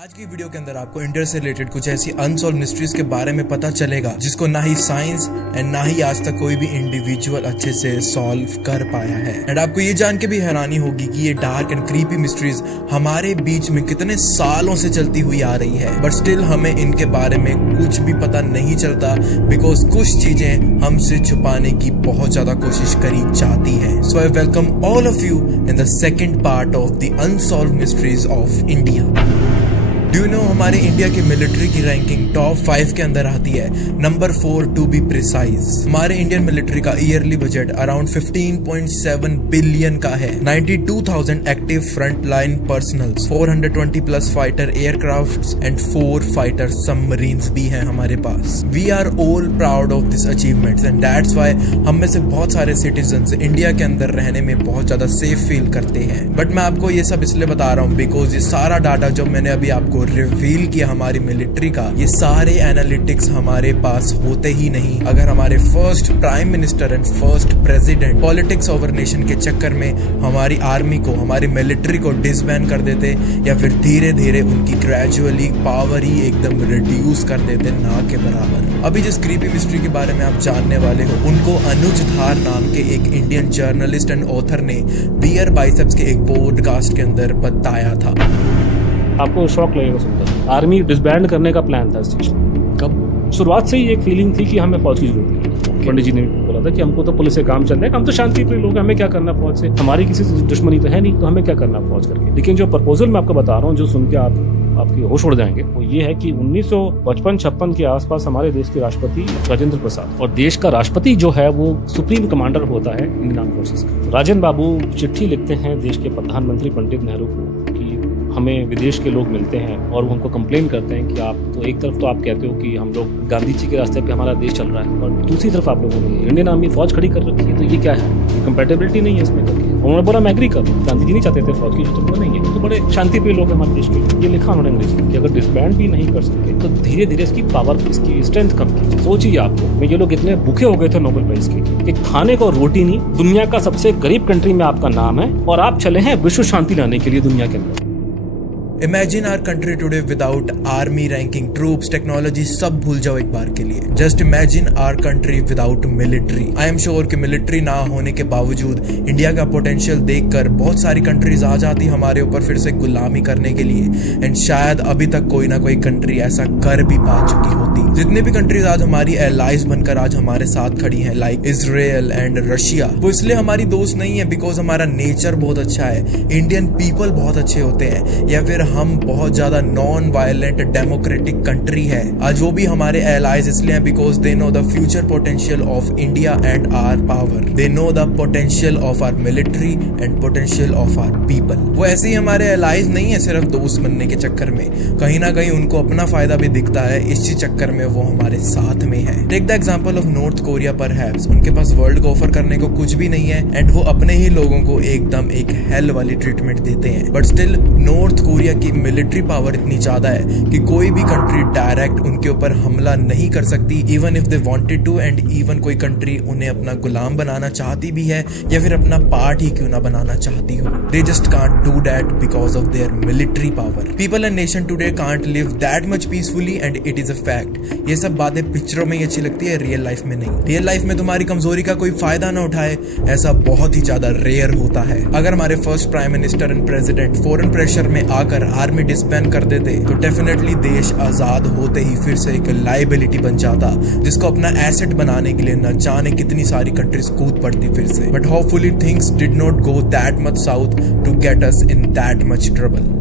आज की वीडियो के अंदर आपको इंडिया से रिलेटेड कुछ ऐसी अनसॉल्व मिस्ट्रीज के बारे में पता चलेगा जिसको ना ही साइंस एंड ना ही आज तक कोई भी इंडिविजुअल अच्छे से सॉल्व कर पाया है। एंड आपको ये जान के भी हैरानी होगी कि ये डार्क एंड क्रीपी मिस्ट्रीज हमारे बीच में कितने सालों से चलती हुई आ रही है, बट स्टिल हमें इनके बारे में कुछ भी पता नहीं चलता बिकॉज कुछ चीजें हमसे छुपाने की बहुत ज्यादा कोशिश करी जाती है। So I welcome all of you in the second part of the unsolved mysteries of India. Do you know हमारे इंडिया की मिलिट्री की रैंकिंग टॉप 5 के अंदर आती है, नंबर 4 टू बी प्रिसाइज। हमारे इंडियन मिलिट्री का ईयरली बजट अराउंड 15.7 बिलियन का है। 92,000 active front line personnels, 420 plus fighter aircrafts and 4 fighter submarines भी हैं हमारे पास। We are all proud of this achievements and that's why हम में से बहुत सारे सिटीजन्स इंडिया के अंदर रहने में बहुत ज्यादा सेफ फील करते हैं। बट मैं आपको ये सब इसलिए बता रहा हूँ बिकॉज ये सारा डाटा जो मैंने अभी आपको रिवील किया हमारी मिलिट्री का, ये सारे एनालिटिक्स हमारे पास होते ही नहीं अगर हमारे first prime minister and first president politics over nation के चक्कर में हमारी आर्मी को, हमारी मिलिट्री को डिसबैन कर देते या फिर धीरे धीरे उनकी ग्रेजुअली पावर ही एकदम रिड्यूस कर देते ना के बराबर। अभी जिस क्रीपी मिस्ट्री के बारे में आप जानने वाले हो उनको अनुज धार नाम के एक इंडियन जर्नलिस्ट एंड ऑथर ने बियर बाइसेप्स के एक पॉडकास्ट के अंदर बताया था। आपको शॉक लगेगा सुनकर, आर्मी डिसबैंड करने का प्लान था इस चीज कब शुरुआत से ही एक फीलिंग थी कि हमें फौज की जरूरत नहीं। पंडित जी ने बोला था कि हमको तो पुलिस से काम चल रहा है, हम तो शांति प्रिय लोग हैं, हमें क्या करना फौज से, हमारी किसी से दुश्मनी तो है नहीं, तो हमें क्या करना फौज करके। लेकिन जो प्रपोजल मैं आपको बता रहा हूँ जो सुन के आपकी होश उड़ जाएंगे, वो ये है कि 1955-56 के आसपास हमारे देश के राष्ट्रपति राजेंद्र प्रसाद, और देश का राष्ट्रपति जो है वो सुप्रीम कमांडर होता है इंडियन आर्म फोर्सेस का। राजन बाबू चिट्ठी लिखते हैं देश के प्रधानमंत्री पंडित नेहरू को कि हमें विदेश के लोग मिलते हैं और वो हमको कंप्लेन करते हैं कि आप तो एक तरफ तो आप कहते हो कि हम लोग गांधी जी के रास्ते पे हमारा देश चल रहा है और दूसरी तरफ आप लोगों ने इंडियन आर्मी फौज खड़ी कर रखी है, तो ये क्या है, ये कंपेटेबिलिटी नहीं है इसमें करके। उन्होंने बोला मैं एग्री कर, गांधी जी नहीं चाहते थे फौज की जो तुमको नहीं है, तो बड़े शांति प्रिय लोग हैं हमारे देश के। ये लिखा उन्होंने अंग्रेजी कि अगर डिसबैंड भी नहीं कर सकते तो धीरे धीरे इसकी पावर, इसकी स्ट्रेंथ कम कीजिए। सोचिए आपको, ये लोग इतने भूखे हो गए थे नोबेल प्राइज के कि खाने को रोटी नहीं, दुनिया का सबसे गरीब कंट्री में आपका नाम है और आप चले हैं विश्व शांति लाने के लिए दुनिया के अंदर। Imagine our country today without army ranking, troops, technology सब भूल जाओ एक बार के लिए। Just imagine our country without military. I am sure कि military ना होने के बावजूद इंडिया का पोटेंशियल देखकर बहुत सारी कंट्रीज आ जाती हमारे ऊपर फिर से गुलामी करने के लिए, एंड शायद अभी तक कोई ना कोई कंट्री ऐसा कर भी पा चुकी होती। जितने भी कंट्रीज आज हमारी एलाइज बनकर आज हमारे साथ खड़ी हैं, लाइक इजराइल एंड रशिया, वो इसलिए हमारी दोस्त नहीं है बिकॉज हमारा नेचर बहुत अच्छा है, इंडियन पीपल बहुत अच्छे होते हैं, या फिर हम बहुत ज्यादा नॉन वायलेंट डेमोक्रेटिक कंट्री है। आज वो भी हमारे एलाइज इसलिए हैं because they know the future potential of India and our power, they know the potential of our military and potential of our people. वो ऐसे ही हमारे एलाइज नहीं है सिर्फ दोस्त बनने के चक्कर में, कहीं ना कहीं उनको अपना फायदा भी दिखता है, इसी चक्कर में वो हमारे साथ में है। Take the example of North Korea, perhaps उनके पास वर्ल्ड को ऑफर करने को कुछ भी नहीं है एंड वो अपने ही लोगों को एकदम एक हेल वाली ट्रीटमेंट देते हैं, बट स्टिल नॉर्थ कोरिया की मिलिट्री पावर इतनी ज्यादा है कि कोई भी कंट्री डायरेक्ट उनके ऊपर हमला नहीं कर सकती even if they wanted to, and even कोई कंट्री उन्हें अपना गुलाम बनाना चाहती भी है या फिर अपना पार्ट ही क्यों ना बनाना चाहती हो, they just can't do that because of their military power. People and nation today can't live that much peacefully and it is a fact. ये सब बातें पिक्चरों में ही अच्छी लगती है, रियल लाइफ में नहीं। रियल लाइफ में तुम्हारी कमजोरी का कोई फायदा ना उठाए ऐसा बहुत ही ज्यादा रेयर होता है। अगर हमारे first prime minister and president foreign pressure में आकर आर्मी डिसबैन कर देते तो डेफिनेटली देश आजाद होते ही फिर से एक लाइबिलिटी बन जाता जिसको अपना एसेट बनाने के लिए न जाने कितनी सारी कंट्रीज कूद पड़ती फिर से। But hopefully things did not go that much south to get us in that much trouble.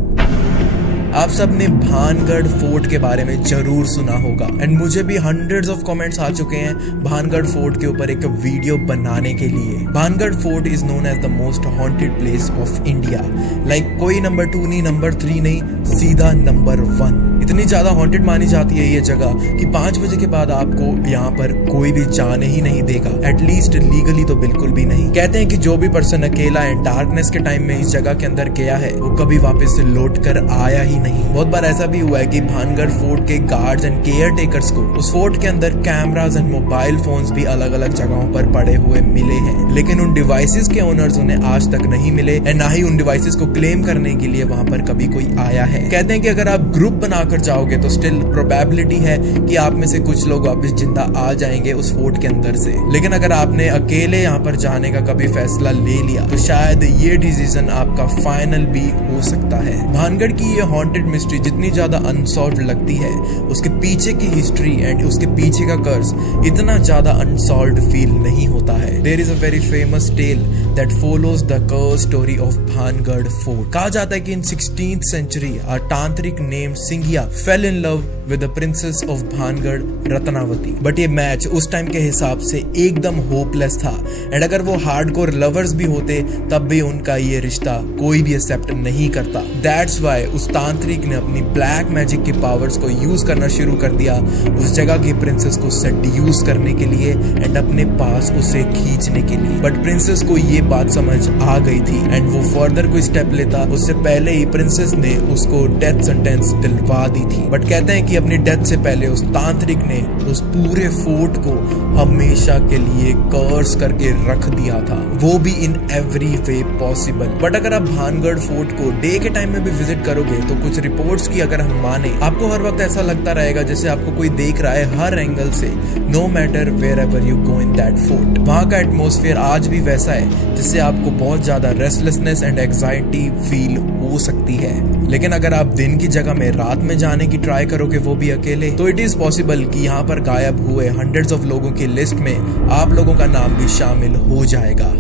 आप सब ने भानगढ़ फोर्ट के बारे में जरूर सुना होगा एंड मुझे भी हंड्रेड्स ऑफ कमेंट्स आ चुके हैं भानगढ़ फोर्ट के ऊपर एक वीडियो बनाने के लिए। Bhangarh fort is known as the most haunted place of India, like कोई नंबर 2 नहीं, नंबर 3 नहीं, सीधा नंबर 1। इतनी ज्यादा हॉन्टेड मानी जाती है ये जगह कि 5 बजे के बाद आपको यहाँ पर कोई भी जाने ही नहीं देगा, एटलीस्ट लीगली तो बिल्कुल भी नहीं। कहते हैं कि जो भी पर्सन अकेला एंड डार्कनेस के टाइम में इस जगह के अंदर गया है वो कभी वापस से लौट कर आया ही नहीं। बहुत बार ऐसा भी हुआ है कि भानगढ़ फोर्ट के गार्ड्स एंड केयर टेकर्स को उस फोर्ट के अंदर कैमरास एंड मोबाइल फोन्स भी अलग अलग जगहों पर पड़े हुए मिले हैं, लेकिन उन डिवाइसेस के ओनर्स उन्हें आज तक नहीं मिले एंड ना ही उन डिवाइसेस को क्लेम करने के लिए वहां पर कभी कोई आया है। कहते हैं कि अगर आप ग्रुप बनाकर जाओगे तो स्टिल प्रोबेबिलिटी है कि आप में से कुछ लोग वापस जिंदा आ जाएंगे उस फोर्ट के अंदर से। लेकिन अगर आपने अकेले यहाँ पर जाने का कभी फैसला ले लिया तो शायद ये डिसीजन आपका फाइनल भी हो सकता है। भानगढ़ की ये हॉन्टेड मिस्ट्री जितनी ज्यादा अनसॉल्व्ड लगती है, उसके पीछे की हिस्ट्री एंड उसके पीछे का कर्ज इतना ज्यादा अनसॉल्व्ड फील नहीं होता है। There is a very famous tale that follows the curse story of Bhangarh fort. कहा जाता है कि in 16th century a tantric name Singhia fell in love with the princess of Bhangarh Ratnavati. But ये मैच उस टाइम के हिसाब से एकदम होपलेस था एंड अगर वो हार्डकोर लवर्स भी होते तब भी उनका ये रिश्ता कोई भी एक्सेप्ट नहीं करता। दैट्स वाई उस तांत्रिक ने अपनी ब्लैक मैजिक की पावर्स को यूज करना शुरू कर दिया उस जगह की प्रिंसेस को सेड्यूस करने के लिए एंड अपने पास उसे खींचने के लिए। बट प्रिंसेस को ये बात समझ आ गई थी एंड वो फर्दर कोई स्टेप लेता उससे पहले ही प्रिंसेस ने उसको डेथ सेंटेंस दिलवा दी थी। बट कहते हैं कि अपनी डेथ से पहले उस तांत्रिक ने उस पूरे फोर्ट को हमेशा के लिए कर्स करके रख दिया था, वो भी in every way possible. But अगर आप भानगढ़ फोर्ट को डे के टाइम में भी विजिट करोगे तो कुछ रिपोर्ट्स की अगर हम माने आपको हर वक्त ऐसा लगता रहेगा जैसे आपको कोई देख रहा है हर एंगल से, no matter where ever you go in that fort. वहां का एटमोस्फेयर आज भी वैसा है जिससे आपको बहुत ज्यादा रेस्टलेसनेस एंड एंजाइटी फील हो सकती है। लेकिन अगर आप दिन की जगह में रात में जाने की ट्राई करोगे वो भी अकेले, तो इट इज पॉसिबल कि यहाँ पर गायब हुए हंड्रेड्स ऑफ लोगों की लिस्ट में आप लोगों का नाम भी शामिल हो जाएगा।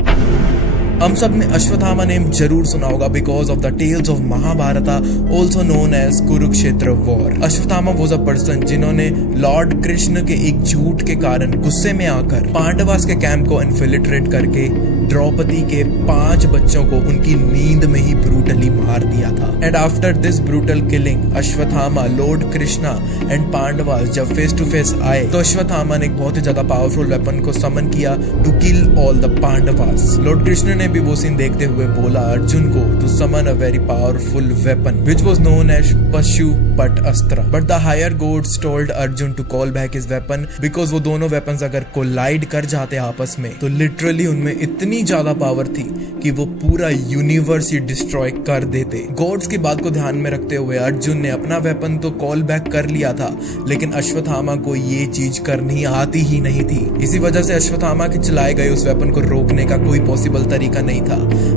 हम सब ने अश्वत्थामा नेम जरूर सुना होगा because of the tales of Mahabharata also known as Kurukshetra war. Ashwatthama was a person जिन्होंने लॉर्ड कृष्ण के एक झूठ के कारण गुस्से में आकर पांडवास के कैंप को इन्फिल्ट्रेट करके द्रौपदी के 5 बच्चों को उनकी नींद में ही ब्रूटली मार दिया था। And after this brutal killing Ashwatthama, Lord Krishna and Pandavas जब फेस टू फेस आए तो अश्वत्थामा ने एक बहुत ही ज्यादा पावरफुल वेपन को समन किया to kill all the Pandavas. Lord Krishna ने भी वो सीन देखते हुए बोला अर्जुन को to summon a very powerful weapon which was known as Pashupat astra. But the higher gods told Arjun to call back his weapon because वो दोनों वेपन्स अगर कोलाइड कर जाते आपस में तो लिटरली उनमें इतनी ज्यादा पावर थी कि वो पूरा यूनिवर्स ही डिस्ट्रॉय कर देते। गॉड्स की बात को ध्यान में रखते हुए अर्जुन ने अपना वेपन तो कॉल बैक कर लिया था लेकिन अश्वत्थामा को ये चीज करनी आती ही नहीं थी। इसी वजह से अश्वत्थामा के चलाए गए उस वेपन को रोकने का कोई पॉसिबल तरीका नहीं था।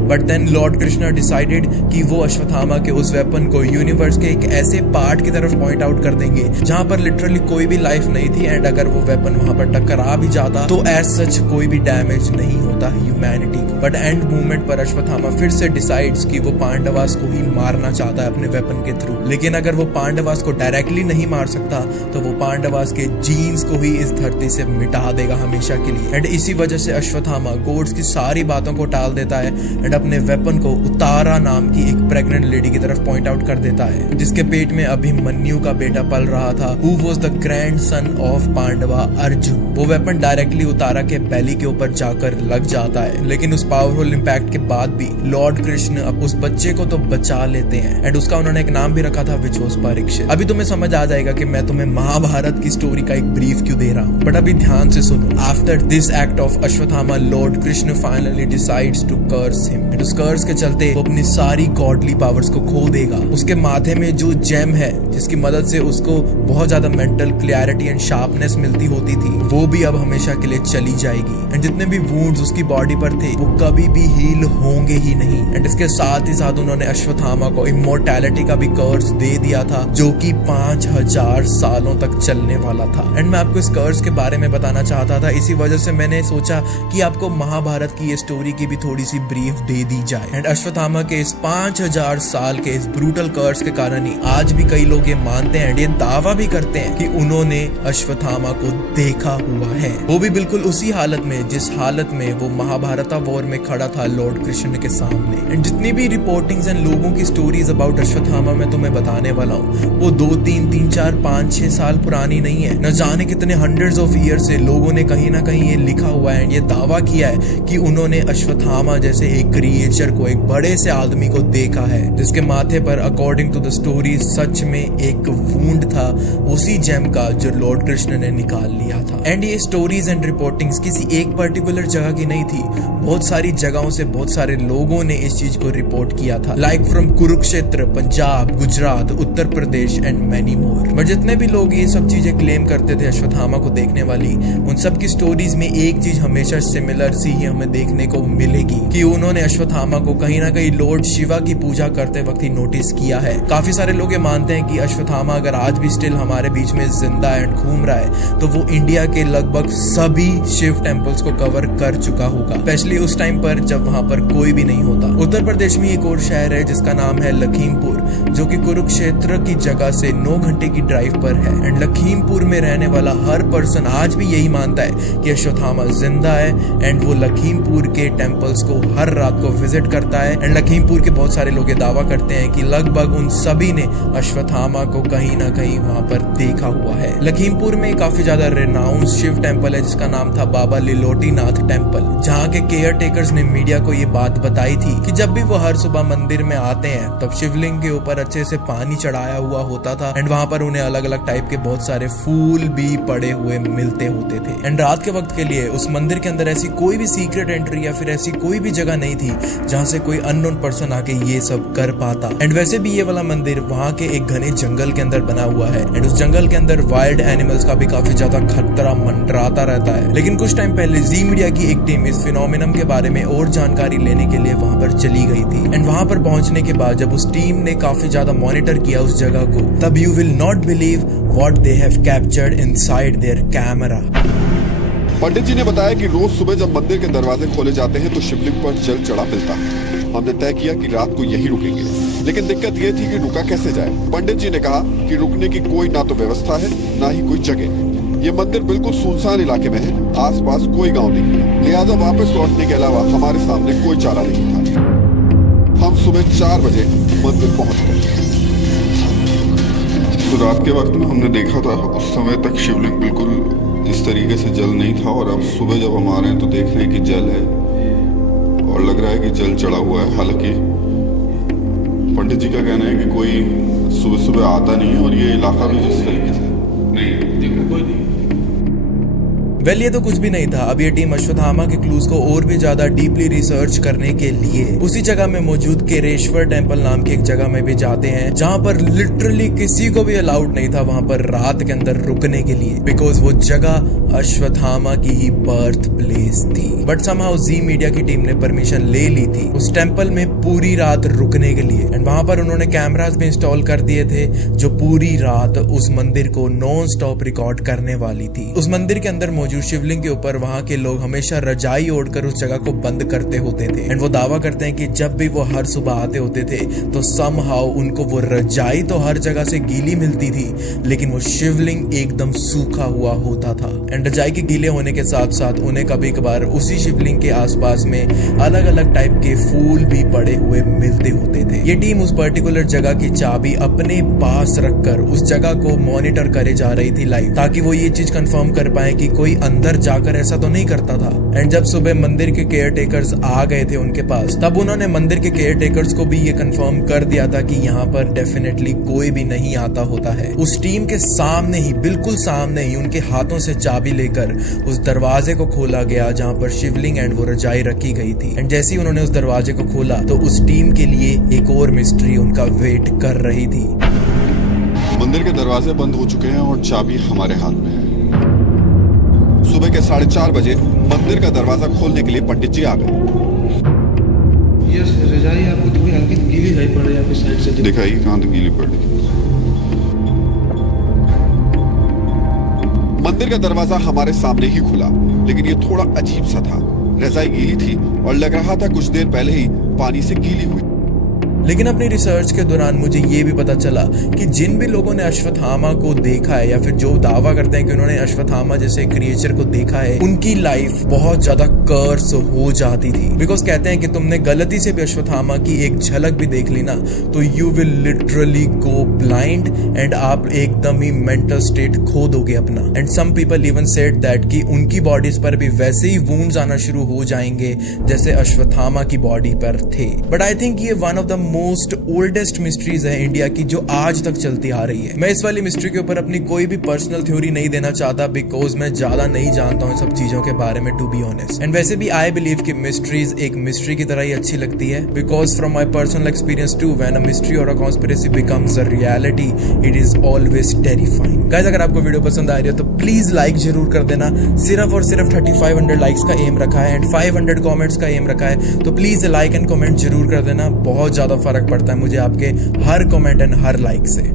But then lord Krishna decided कि वो अश्वत्थामा के उस वेपन को यूनिवर्स के एक ऐसे पार्ट की तरफ पॉइंट आउट कर देंगे जहां पर लिटरली कोई भी लाइफ नहीं थी एंड अगर वो वेपन वहां पर टकरा भी जाता तो एज सच कोई भी डैमेज नहीं होता ह्यूमैनिटी को। बट एंड मूवमेंट पर अश्वत्थामा फिर से डिसाइड्स कि वो पांडवास को ही मारना चाहता है अपने वेपन के थ्रू। लेकिन अगर वो पांडवास को डायरेक्टली नहीं मार सकता तो वो पांडवास के जीन्स को ही इस धरती से मिटा देगा हमेशा के लिए। एंड इसी वजह से अश्वत्थामा गॉड्स की सारी बातों को टाल देता है एंड अपने वेपन को उतारा नाम की एक प्रेग्नेंट लेडी की तरफ पॉइंट आउट कर देता है जिसके पेट में अभिमन्यु का बेटा पल रहा था, who was the grandson of Pandava Arjun. वो वेपन डायरेक्टली उतारा के बेली के ऊपर जाकर लग जाता है लेकिन उस पावरफुल इंपैक्ट के बाद भी लॉर्ड कृष्ण अब उस बच्चे को तो बचा लेते हैं एंड उसका उन्होंने एक नाम भी रखा था विच वाज परीक्षित। अभी तुम्हें समझ आ जाएगा कि मैं तुम्हें महाभारत की स्टोरी का एक ब्रीफ क्यों दे रहा हूँ, बट अभी ध्यान से सुनो। After this act of Ashwatthama lord Krishna finally decides to curse him and उस कर्स के चलते वो अपनी सारी गॉडली पावर्स को खो देगा। उसके माथे में जो जेम है जिसकी मदद से उसको बहुत ज्यादा मेंटल क्लैरिटी एंड शार्पनेस मिलती होती थी वो भी अब हमेशा के लिए चली जाएगी एंड जितने भी वुंड्स उसकी बॉडी पर थे वो कभी भी हील होंगे ही नहीं। एंड इसके साथ ही साथ उन्होंने अश्वत्थामा को इमोर्टैलिटी का भी कर्स दे दिया था जो कि 5000 सालों तक चलने वाला था। एंड मैं आपको इस कर्स के बारे में बताना चाहता था, इसी वजह से मैंने सोचा कि आपको महाभारत की ये स्टोरी की भी थोड़ी सी ब्रीफ दे दी जाए। एंड अश्वत्थामा के इस 5000 साल के इस ब्रूटल कर्स के कारण ही आज भी कई लोग ये मानते हैं, ये दावा भी करते हैं कि उन्होंने अश्वत्थामा को देखा हुआ है, वो भी बिल्कुल उसी हालत में जिस हालत में वो महाभारत महाभारता वॉर में खड़ा था लॉर्ड कृष्ण के सामने। एंड जितनी भी रिपोर्टिंग्स एंड लोगों की स्टोरीज अबाउट अश्वत्थामा मैं तुम्हें बताने वाला हूँ वो 2, 3, 3, 4, 5, 6 साल पुरानी नहीं है। न जाने कितने हंड्रेड्स ऑफ ईयर से लोगों ने कहीं ना कहीं ये लिखा हुआ है, ये दावा किया है कि उन्होंने अश्वत्थामा जैसे एक क्रिएचर को, एक बड़े से आदमी को देखा है जिसके माथे पर अकॉर्डिंग टू द स्टोरी सच में एक वुंड था, उसी जेम का जो लॉर्ड कृष्ण ने निकाल लिया था। एंड ये स्टोरीज एंड रिपोर्टिंग्स किसी एक पर्टिकुलर जगह की नहीं थी, बहुत सारी जगहों से बहुत सारे लोगों ने इस चीज को रिपोर्ट किया था, like from Kurukshetra, Punjab, Gujarat, Uttar Pradesh and many more. But जितने भी लोग ये सब चीजें क्लेम करते थे अश्वत्थामा को देखने वाली, उन सब की स्टोरीज में एक चीज हमेशा सिमिलर सी ही हमें देखने को मिलेगी कि उन्होंने अश्वत्थामा को कहीं ना कहीं लॉर्ड शिवा की पूजा करते वक्त ही नोटिस किया है। काफी सारे लोग ये मानते हैं कि अश्वत्थामा अगर आज भी स्टिल हमारे बीच में जिंदा एंड घूम रहा है तो वो इंडिया के लगभग सभी शिव टेम्पल्स को कवर कर चुका होगा, स्पेशली उस टाइम पर जब वहां पर कोई भी नहीं होता। उत्तर प्रदेश में एक और शहर है जिसका नाम है लखीमपुर, जो कि कुरुक्षेत्र की जगह से 9 घंटे की ड्राइव पर है। एंड लखीमपुर में रहने वाला हर पर्सन आज भी यही मानता है कि अश्वत्थामा जिंदा है एंड वो लखीमपुर के टेम्पल्स को हर रात को विजिट करता है। एंड लखीमपुर के बहुत सारे लोग ये दावा करते हैं कि लगभग उन सभी ने अश्वत्थामा को कहीं ना कहीं वहां पर देखा हुआ है। लखीमपुर में काफी ज्यादा रेनाउंड शिव टेम्पल है जिसका नाम था बाबा लिलोटीनाथ टेम्पल, जहाँ के केयर टेकर्स ने मीडिया को ये बात बताई थी कि जब भी वो हर सुबह मंदिर में आते हैं तब शिवलिंग के ऊपर अच्छे से पानी चढ़ाया हुआ होता था एंड वहां पर उन्हें अलग अलग टाइप के बहुत सारे फूल भी पड़े हुए मिलते होते थे। एंड रात के वक्त के लिए उस मंदिर के अंदर ऐसी कोई भी सीक्रेट एंट्री या फिर ऐसी कोई भी जगह नहीं थी जहाँ से कोई अननोन पर्सन आके ये सब कर पाता। एंड वैसे भी ये वाला मंदिर वहाँ के एक घने जंगल के अंदर बना हुआ है एंड उस जंगल के अंदर वाइल्ड एनिमल्स का भी काफी ज्यादा खतरा मंडराता रहता है। लेकिन कुछ टाइम पहले जी मीडिया की एक टीम इस फिनोमिनम के बारे में और जानकारी लेने के लिए वहां पर चली गई थी। एंड वहां पर पहुंचने के बाद जब उस टीम ने काफी ज्यादा मॉनिटर किया उस जगह को, तब you will not believe what they have captured inside their camera. Pandit ji ने बताया कि रोज सुबह जब मंदिर के दरवाजे खोले जाते हैं तो शिवलिंग पर जल चढ़ा मिलता है। हमने तय किया कि रात को यही रुकेंगे, लेकिन दिक्कत यह थी कि रुका कैसे जाए। पंडित जी ने कहा कि रुकने की कोई ना तो व्यवस्था है ना ही कोई जगह। ये मंदिर बिल्कुल सुनसान इलाके में है, आसपास कोई गांव नहीं है, लिहाजा वापस लौटने के अलावा हमारे सामने कोई चारा नहीं था। हम सुबह 4 बजे मंदिर पहुंच गए। तो रात के वक्त में हमने देखा था उस समय तक शिवलिंग बिल्कुल इस तरीके से जल नहीं था, और अब सुबह जब हम आ रहे हैं तो देख रहे हैं कि जल है और लग रहा है कि जल चढ़ा हुआ है। हालांकि पंडित जी का कहना है कि कोई सुबह सुबह आता नहीं है और ये इलाका भी जिस तरीके से नहीं देखो कोई नहीं। वेल ये तो कुछ भी नहीं था। अब ये टीम अश्वत्थामा के क्लूज को और भी ज्यादा डीपली रिसर्च करने के लिए उसी जगह में मौजूद केरेश्वर टेम्पल नाम की एक जगह में भी जाते हैं, जहां पर लिटरली किसी को भी अलाउड नहीं था वहां पर रात के अंदर रुकने के लिए, बिकॉज वो जगह अश्वत्थामा की ही बर्थ प्लेस थी। बट समहाउ जी मीडिया की टीम ने परमिशन ले ली थी उस टेम्पल में पूरी रात रुकने के लिए। एंड वहां पर उन्होंने कैमरास भी इंस्टॉल कर दिए थे जो पूरी रात उस मंदिर को नॉन स्टॉप रिकॉर्ड करने वाली थी। उस मंदिर के अंदर मौजूद शिवलिंग के ऊपर वहां के लोग हमेशा रजाई ओढ़कर उस जगह को बंद करते होते थे। एंड वो दावा करते हैं कि जब भी वो हर सुबह आते होते थे तो समहाउ उनको वो रजाई तो हर जगह से गीली मिलती थी, लेकिन वो शिवलिंग एकदम सूखा हुआ होता था। एंड रजाई के गीले होने के साथ साथ उन्हें कभी कभार उसी शिवलिंग के आसपास में अलग अलग टाइप के फूल भी पड़े हुए मिलते होते थे। ये टीम उस पर्टिकुलर जगह की चाबी अपने पास रखकर उस जगह को मॉनिटर करे जा रही थी लाइव, ताकि वो ये चीज कंफर्म कर पाए कि कोई अंदर जाकर ऐसा तो नहीं करता था। एंड जब सुबह मंदिर के केयर टेकर्स आ गए थे उनके पास, तब उन्होंने मंदिर के केयर टेकर्स को भी ये कंफर्म कर दिया था कि यहाँ पर डेफिनेटली कोई भी नहीं आता होता है। उस टीम के सामने ही, बिल्कुल सामने ही उनके हाथों से चाबी लेकर उस दरवाजे को खोला गया जहाँ पर शिवलिंग एंड वो रजाई रखी गई थी। एंड जैसे ही उन्होंने उस दरवाजे को खोला तो उस टीम के लिए एक और मिस्ट्री उनका वेट कर रही थी। मंदिर के दरवाजे बंद हो चुके हैं और चाबी हमारे हाथ में है। सुबह के 4:30 बजे मंदिर का दरवाजा खोलने के लिए पंडित जी आ गए। ये रजाई आपको थोड़ी हल्की गीली दिखाई पड़ रही है आपकी साइड से, दिखाई कहाँ तक गीली पड़ रही। मंदिर का दरवाजा हमारे सामने ही खुला, लेकिन ये थोड़ा अजीब सा था। रजाई गीली थी और लग रहा था कुछ देर पहले ही पानी से गीली हुई। लेकिन अपनी रिसर्च के दौरान मुझे ये भी पता चला कि जिन भी लोगों ने अश्वत्थामा को देखा है या फिर जो दावा करते हैं कि उन्होंने अश्वत्थामा जैसे क्रिएचर को देखा है, उनकी लाइफ बहुत ज्यादा कर्स हो जाती थी। बिकॉज कहते हैं कि तुमने गलती से भी अश्वत्थामा की एक झलक भी देख ली ना तो you will literally go blind and आप एकदम ही मेंटल स्टेट खो दोगे अपना। And some people even said that कि उनकी बॉडीज पर भी वैसे ही वुंड्स आना शुरू हो जाएंगे जैसे अश्वत्थामा की बॉडी पर थे। बट आई थिंक ये one of the most oldest mysteries है इंडिया की जो आज तक चलती आ रही है। मैं इस वाली मिस्ट्री के ऊपर अपनी कोई भी पर्सनल थ्योरी नहीं देना चाहता बिकॉज मैं ज्यादा नहीं जानता हूँ सब चीजों के बारे में, टू बी ऑनेस्ट। एंड वैसे भी आई बिलीव कि मिस्ट्रीज एक मिस्ट्री की तरह ही अच्छी लगती है because from my personal experience too when a mystery और a conspiracy becomes a reality it is always terrifying. Guys अगर आपको वीडियो पसंद आ रही है तो प्लीज लाइक जरूर कर देना। सिर्फ और सिर्फ 3500 लाइक्स का एम रखा है एंड 500 कमेंट्स का एम रखा है, तो प्लीज लाइक एंड कमेंट जरूर कर देना। बहुत ज्यादा फर्क पड़ता है मुझे आपके हर कमेंट एंड हर लाइक से।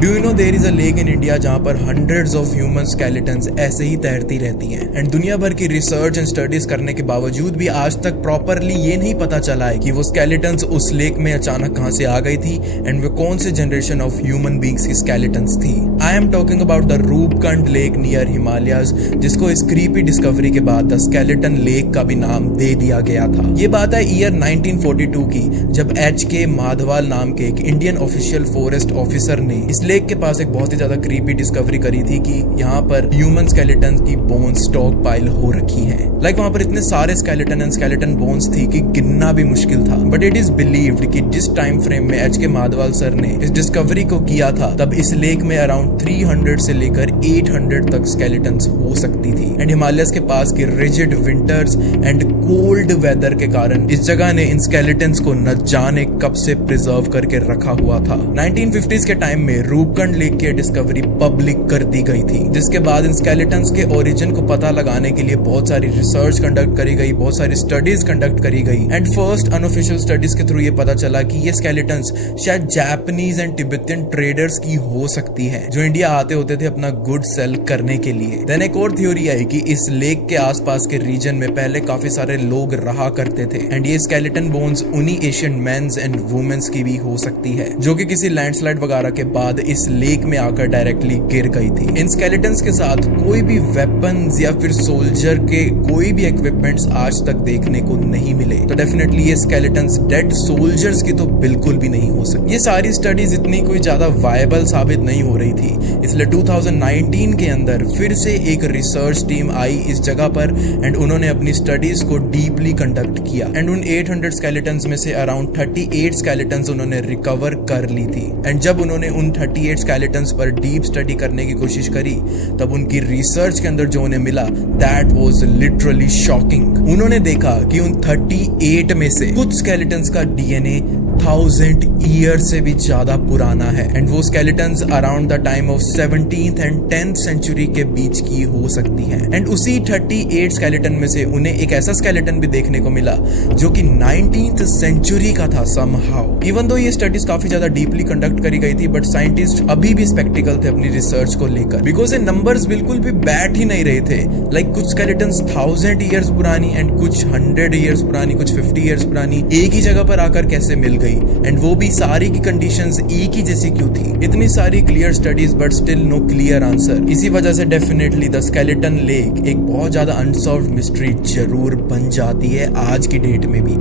Do you know there is a lake in India जहां पर हंड्रेड्स ऑफ ह्यूमन स्केलेटन्स ऐसे ही तैरती रहती हैं एंड दुनिया भर की रिसर्च एंड स्टडीज करने के बावजूद भी आज तक प्रॉपरली ये नहीं पता चला है कि वो स्केलेटन्स उस लेक में अचानक कहां से आ गई थी एंड वो कौन से जनरेशन ऑफ ह्यूमन बींग्स की स्केलेटन्स थी। आई am talking about the Roopkund lake near Himalayas, जिसको इस क्रीपी डिस्कवरी के बाद द स्केलेटन लेक का भी नाम दे दिया गया था। ये बात है ईयर 1942 की, जब H.K. माधवाल नाम के एक इंडियन ऑफिशियल फॉरेस्ट ऑफिसर ने इस लेक के पास एक बहुत ही ज्यादा क्रीपी डिस्कवरी करी थी कि यहाँ पर ह्यूमन स्केलेटन की बोन स्टॉक पाइल हो रखी है। लाइक वहां पर इतने सारे स्केलेटन एंड स्केलेटन बोन्स थी कि गिनना भी मुश्किल था। बट इट इज बिलीव्ड कि जिस टाइम फ्रेम में H.K. माधवाल सर ने इस डिस्कवरी को किया था तब इस लेक में अराउंड 300 से लेकर 800 तक स्केलेटन्स हो सकती थी। एंड हिमालयस के पास की rigid winters and cold weather के कारण इस जगह ने इन स्केलेटन्स को न जाने कब से प्रिजर्व करके रखा हुआ था। 1950s के टाइम में रूपकुंड लेक की डिस्कवरी पब्लिक कर दी गई थी, जिसके बाद इन स्केलेटन्स के ओरिजिन को पता लगाने के लिए बहुत सारी रिसर्च कंडक्ट करी गई, बहुत सारी स्टडीज कंडक्ट करी गई एंड फर्स्ट अनऑफिशियल स्टडीज के थ्रू ये पता चला कि ये स्केलेटन्स शायद जापानीज एंड तिब्बतियन ट्रेडर्स की हो सकती है जो इंडिया आते होते थे अपना गुड सेल करने के लिए। देन एक और थ्योरी आई कि इस लेक के आसपास के रीजन में पहले काफी सारे लोग रहा करते थे एंड ये स्केलेटन बोन्स उन्हीं एशियन मेंस एंड वुमेन्स की भी हो सकती है जो कि किसी लैंडस्लाइड वगैरह के बाद इस लेक में आकर डायरेक्टली गिर गई थी। इन स्केलेटन्स के साथ कोई भी वेपन्स या फिर सोल्जर के कोई भी इक्विपमेंट्स आज तक देखने को नहीं मिले, तो डेफिनेटली ये स्केलेटन्स डेड सोल्जर्स की तो बिल्कुल भी नहीं हो सकती। ये सारी स्टडीज इतनी कोई ज्यादा वायबल साबित नहीं हो रही थी, इसलिए 2019 के अंदर फिर से एक रिसर्च टीम आई इस जगह पर एंड उन्होंने अपनी स्टडीज को डीपली कंडक्ट किया एंड उन 800 स्केलेटन्स में से अराउंड 38 स्केलेटन्स उन्होंने रिकवर कर ली थी। एंड जब उन्होंने उन 38 स्केलेटन्स पर डीप स्टडी करने की कोशिश करी तब उनकी रिसर्च के अंदर जो उन्हें मिला दैट वाज लिटरली शॉकिंग। उन्होंने देखा कि उन 38 में से कुछ स्केलेटन्स का डीएनए 1000 ईयर्स से भी ज्यादा पुराना है एंड वो skeletons around the time of 17th and 10th century के बीच की हो सकती है। एंड उसी 38 स्केलेटन में से उन्हें एक ऐसा स्केलेटन भी देखने को मिला जो कि 19th सेंचुरी का था समहाउ। इवन दो ये स्टडीज काफी ज्यादा डीपली कंडक्ट करी गई थी बट साइंटिस्ट अभी भी स्पेक्टिकल थे अपनी रिसर्च को लेकर बिकॉज ये नंबर्स बिल्कुल भी बैठ ही नहीं रहे थे। लाइक कुछ स्केलेटन्स 1000 ईयर्स पुरानी एंड कुछ 100 ईयर्स पुरानी, कुछ 50 ईयर्स पुरानी एक ही जगह पर आकर कैसे मिल गई एंड वो भी सारी की कंडीशंस एक ही जैसी क्यों थी। इतनी सारी clear studies but still no clear answer. इसी वजह से डेफिनेटली द स्केलेटन लेक एक बहुत ज्यादा अनसॉल्व्ड मिस्ट्री जरूर बन जाती है आज की डेट में भी।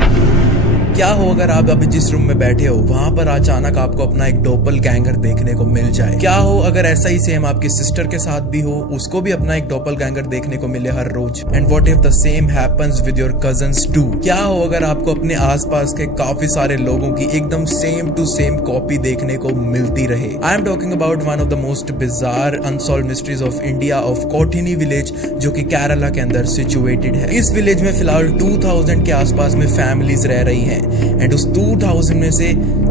क्या हो अगर आप अभी जिस रूम में बैठे हो वहां पर अचानक आपको अपना एक डोपलगैंगर देखने को मिल जाए? क्या हो अगर ऐसा ही सेम आपकी सिस्टर के साथ भी हो, उसको भी अपना एक डोपलगैंगर देखने को मिले हर रोज? And what if the same happens with your cousins too? क्या हो अगर आपको अपने आसपास के काफी सारे लोगों की एकदम सेम टू सेम कॉपी देखने को मिलती रहे? I am talking about one of the most bizarre unsolved mysteries of India of Kodinhi village जो कि केरला के अंदर सिचुएटेड है। इस विलेज में फिलहाल 2000 के आसपास में फैमिलीज रह रही हैं एंड उस 2000 में से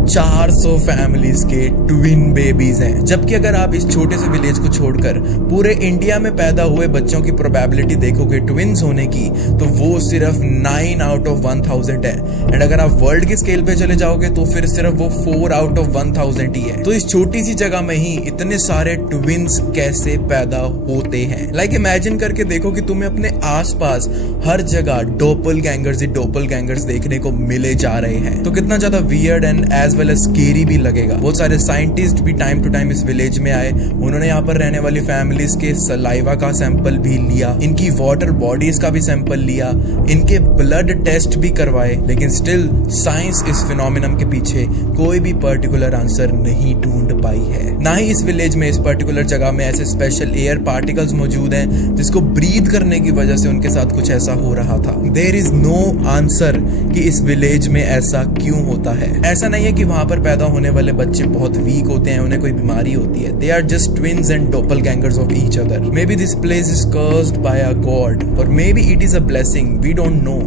400 फैमिलीज के ट्विन बेबीज हैं। जबकि अगर आप इस छोटे से विलेज को छोड़कर पूरे इंडिया में पैदा हुए बच्चों की प्रोबेबिलिटी देखोगे ट्विन्स होने की, तो वो सिर्फ 9 आउट ऑफ 1000 है। एंड अगर आप वर्ल्ड के स्केल पे चले जाओगे तो फिर सिर्फ वो 4 आउट ऑफ 1000 ही है। तो इस छोटी सी जगह में ही इतने सारे ट्विन्स कैसे पैदा होते हैं? लाइक इमेजिन करके देखो कि तुम्हें अपने आसपास हर जगह डोपलगैंगर्स देखने को मिले जा रहे हैं, तो कितना ज्यादा weird and as well as scary भी लगेगा। बहुत सारे साइंटिस्ट भी टाइम टू टाइम इस विलेज में आए, उन्होंने यहाँ पर रहने वाली फैमिलीज के सलाइवा का सैंपल भी लिया, इनकी वाटर बॉडीज का भी सैंपल लिया, इनके ब्लड टेस्ट भी करवाए, लेकिन स्टिल साइंस इस फिनोमिनम के पीछे कोई भी पर्टिकुलर आंसर नहीं ढूंढ पाई है। ना ही इस विलेज में, इस पर्टिकुलर जगह में ऐसे स्पेशल एयर पार्टिकल्स मौजूद हैं जिसको ब्रीथ करने की वजह से उनके साथ कुछ ऐसा हो रहा था। देयर इज नो आंसर कि इस विलेज में ऐसा क्यों होता है। ऐसा नहीं है कि वहां पर पैदा होने वाले बच्चे बहुत वीक होते हैं, उन्हें कोई बीमारी होती है। They are just twins and doppelgangers of each other. Maybe this place is cursed by a god और maybe it is a blessing, we don't know.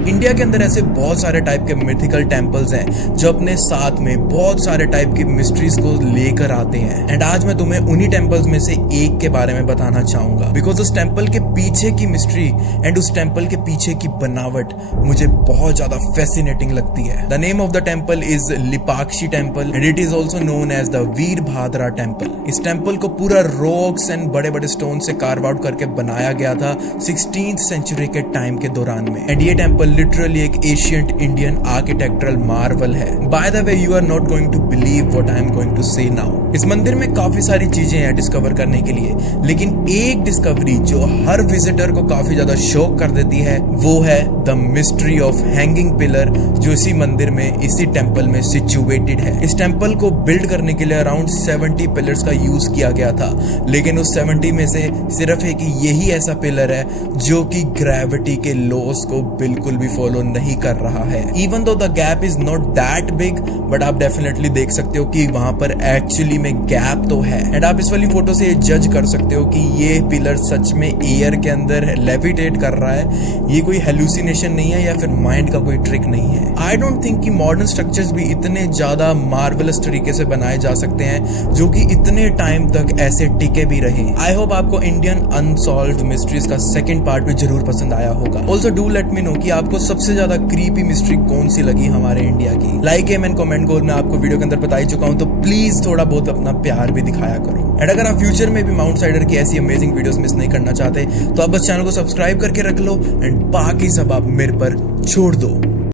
India के अंदर ऐसे बहुत सारे टाइप के मिथिकल टेम्पल्स हैं जो अपने साथ में बहुत सारे टाइप की मिस्ट्रीज को लेकर आते हैं। एंड आज मैं तुम्हें उन्हीं टेम्पल्स में से एक के बारे में बताना चाहूंगा, बिकॉज उस टेम्पल के पीछे की मिस्ट्री एंड उस टेम्पल के पीछे की बनावट मुझे बहुत ज्यादा फैसिनेटिंग लगती है। The name of the temple is Lepakshi temple and it is also known as the Veerabhadra temple. इस टेम्पल को पूरा रॉक्स एंड बड़े बड़े स्टोन से कार्व आउट करके बनाया गया था 16th सेंचुरी के टाइम के दौरान में। एंड ये टेम्पल लिटरली एक एशियंट इंडियन आर्किटेक्चरल मार्वल है। By the way, you are not going to believe what I am going to say now. इस मंदिर में काफी सारी चीजें हैं डिस्कवर करने के लिए, लेकिन एक डिस्कवरी जो हर विजिटर को काफी ज्यादा शॉक कर देती है वो है the mystery of hanging pillar, जो इसी मंदिर में, इसी टेम्पल में सिचुएटेड है। इस टेम्पल को बिल्ड करने के लिए अराउंड 70 पिलर्स का यूज किया गया था, लेकिन उस 70 में से सिर्फ एक यही ऐसा पिलर है जो कि ग्रेविटी के लॉस को बिल्कुल भी फॉलो नहीं कर रहा है। Even though the gap is not that big, but आप डेफिनेटली देख सकते हो कि वहां पर एक्चुअली में गैप तो है। एंड आप इस वाली फोटो से जज कर सकते हो कि ये पिलर सच में एयर के अंदर लेविटेट कर रहा है, ये कोई हेलुसिनेशन नहीं है या फिर माइंड का कोई ट्रिक नहीं है। आई डोंट थिंक कि मॉडर्न स्ट्रक्चर्स भी इतने ज्यादा मार्वलस तरीके से बनाए जा सकते हैं जो कि इतने टाइम तक ऐसे टिके भी रहे। आई होप आपको इंडियन अनसॉल्व्ड मिस्ट्रीज का सेकंड पार्ट भी जरूर पसंद आया होगा। Also do let me know कि आपको सबसे ज्यादा क्रीपी मिस्ट्री कौन सी लगी हमारे इंडिया की। लाइक एम एंड कमेंट गोल मैं आपको वीडियो के अंदर बता ही चुका हूं, तो प्लीज थोड़ा बहुत अपना प्यार भी दिखाया करो। एंड अगर आप फ्यूचर में भी माउंट साइडर की ऐसी अमेजिंग वीडियोस मिस नहीं करना चाहते तो आप बस चैनल को सब्सक्राइब करके रख लो एंड बाकी सब आप मेरे पर छोड़ दो।